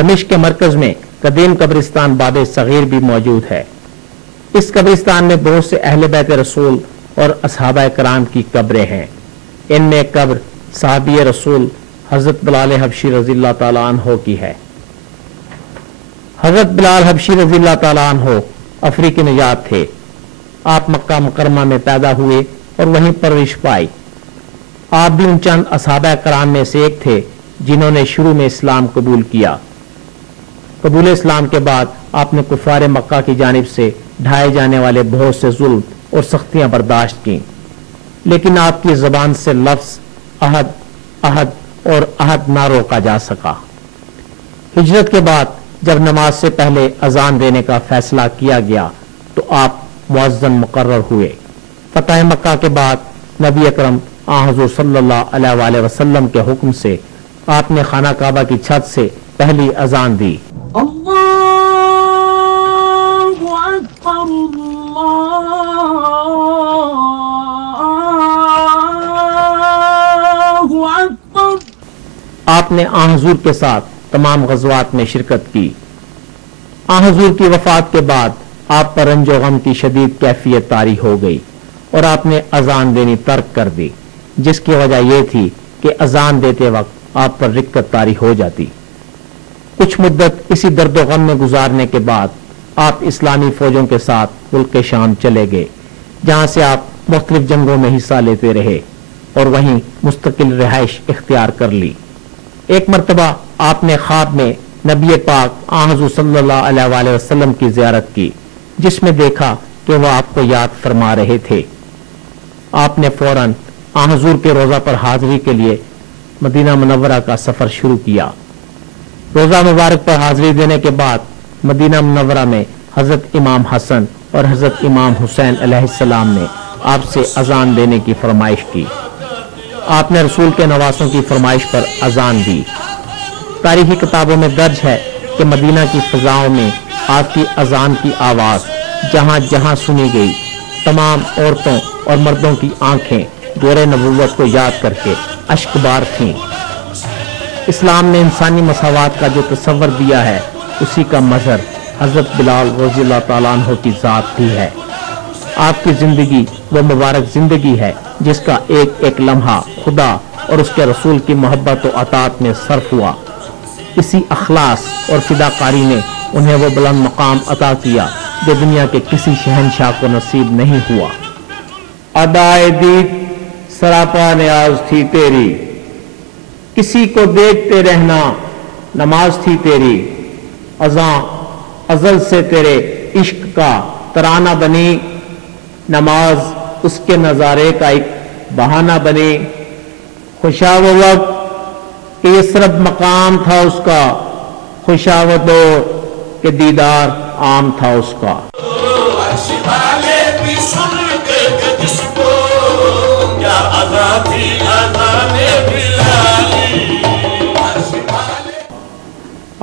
دمشق کے مرکز میں قدیم قبرستان باب صغیر بھی موجود ہے۔ اس قبرستان میں بہت سے اہل بیت رسول اور اصحابہ کرام کی قبریں ہیں۔ ان میں ایک قبر صحابی رسول حضرت بلال حبشی رضی اللہ تعالیٰ عنہ کی ہے۔ حضرت بلال حبشی رضی اللہ تعالیٰ عنہ افریقی نژاد تھے۔ آپ مکہ مکرمہ میں پیدا ہوئے اور وہیں پرورش پائی۔ آپ بھی ان چند اصحابہ کرام میں سے ایک تھے جنہوں نے شروع میں اسلام قبول کیا۔ قبول اسلام کے بعد آپ نے کفار مکہ کی جانب سے ڈھائے جانے والے بہت سے ظلم اور سختیاں برداشت کی، لیکن آپ کی زبان سے لفظ عہد عہد اور عہد نہ روکا جا سکا۔ ہجرت کے بعد جب نماز سے پہلے اذان دینے کا فیصلہ کیا گیا تو آپ مؤذن مقرر ہوئے۔ فتح مکہ کے بعد نبی اکرم حضور صلی اللہ علیہ وآلہ وسلم کے حکم سے آپ نے خانہ کعبہ کی چھت سے پہلی اذان دی۔ اللہ اکبر اللہ اکبر۔ آپ نے حضور کے ساتھ تمام غزوات میں شرکت کی۔ حضور کی وفات کے بعد آپ پر رنج و غم کی شدید کیفیت طاری ہو گئی اور آپ نے اذان دینی ترک کر دی، جس کی وجہ یہ تھی کہ اذان دیتے وقت آپ پر رکت طاری ہو جاتی۔ کچھ مدت اسی درد و غم میں گزارنے کے بعد آپ اسلامی فوجوں کے ساتھ ملک شام چلے گئے، جہاں سے آپ مختلف جنگوں میں حصہ لیتے رہے اور وہیں مستقل رہائش اختیار کر لی۔ ایک مرتبہ آپ نے خواب میں نبی پاک حضور صلی اللہ علیہ وآلہ وسلم کی زیارت کی، جس میں دیکھا کہ وہ آپ کو یاد فرما رہے تھے۔ آپ نے فوراً حضور کے روضہ پر حاضری کے لیے مدینہ منورہ کا سفر شروع کیا۔ روضہ مبارک پر حاضری دینے کے بعد مدینہ منورہ میں حضرت امام حسن اور حضرت امام حسین علیہ السلام نے آپ سے اذان دینے کی فرمائش کی۔ آپ نے رسول کے نواسوں کی فرمائش پر اذان دی۔ تاریخی کتابوں میں درج ہے کہ مدینہ کی فضاؤں میں آپ کی اذان کی آواز جہاں جہاں سنی گئی، تمام عورتوں اور مردوں کی آنکھیں دور نبوت کو یاد کر کے اشک بار تھیں۔ اسلام نے انسانی مساوات کا جو تصور دیا ہے، اسی کا مظہر حضرت بلال رضی اللہ تعالیٰ عنہ کی ذات بھی ہے۔ آپ کی زندگی وہ مبارک زندگی ہے جس کا ایک ایک لمحہ خدا اور اس کے رسول کی محبت و اطاعت میں صرف ہوا۔ اسی اخلاص اور فداکاری نے انہیں وہ بلند مقام عطا کیا جو دنیا کے کسی شہنشاہ کو نصیب نہیں ہوا۔ ادائے دید سراپا نیاز تھی تیری، کسی کو دیکھتے رہنا نماز تھی تیری، اذاں ازل سے تیرے عشق کا ترانہ بنی، نماز اس کے نظارے کا ایک بہانہ بنی۔ خوشا وہ وقت کہ یثرب مقام تھا اس کا، خوشا وہ دور کہ دیدار عام تھا اس کا۔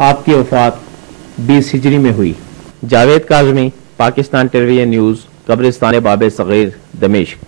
آپ کی وفات 20 ہجری میں ہوئی۔ جاوید کاظمی، پاکستان ٹیلی ویژن نیوز، قبرستان باب صغیر، دمشق۔